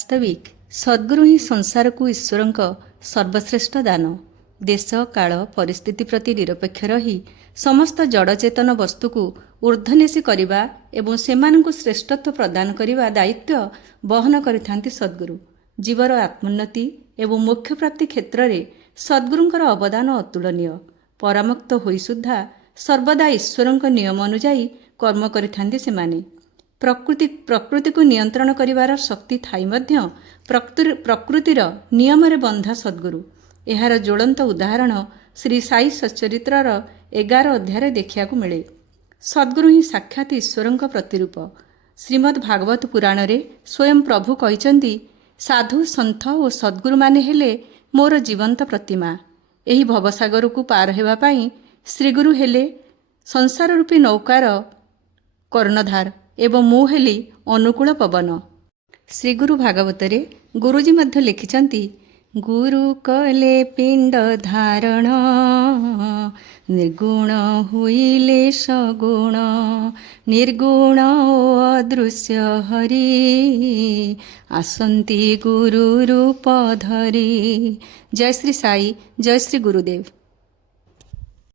वास्तविक सद्गुरु ही संसार को ईश्वर सर्वश्रेष्ठ दान। देश काल परिस्थिति प्रति निरपेक्ष रही समस्त जड़चेतन वस्तु को ऊर्ध्वनेशी करने एवं सेमानंकु श्रेष्ठत्व प्रदान करने दायित्व बहन करिथांती सद्गुरु। जीवर आत्मोन्नति एवं मोक्ष प्राप्ति क्षेत्र में सद्गुरुंकर अवदान अतुलनीय। परामुक्त होई सुद्धा सर्वदा ईश्वरंक नियम अनुजाई कर्म करिथांती सेमाने। प्रकृति को नियंत्रण करिवार शक्ति थाई मध्य प्रकृतिर नियम रे बंधा सद्गुरु। एहार ज्वलंत उदाहरण श्री साई सच्चरित्रर 11 अध्याय देखा मिले। सद्गुरु ही साक्षात ईश्वरंक प्रतिरूप। श्रीमद् भागवत पुराण रे स्वयं प्रभु कहिचंती, साधु सन्थ और सद्गुरु माने हेले मोर जीवंत प्रतिमा। एही भवसागर को पार हेबा पाई श्रीगुरु हेले संसार रूपी नौकार कर्णधार एवं मु हेली अनुकूल पवन। श्रीगुरु भागवत रे गुरुजी मध्य लिखिचंती, गुरु कले पिंड धारण निर्गुण हुईले सगुण निर्गुण अदृश्य हरि आसंती गुरु रूप धरी। जय श्री साई, जय श्री गुरुदेव।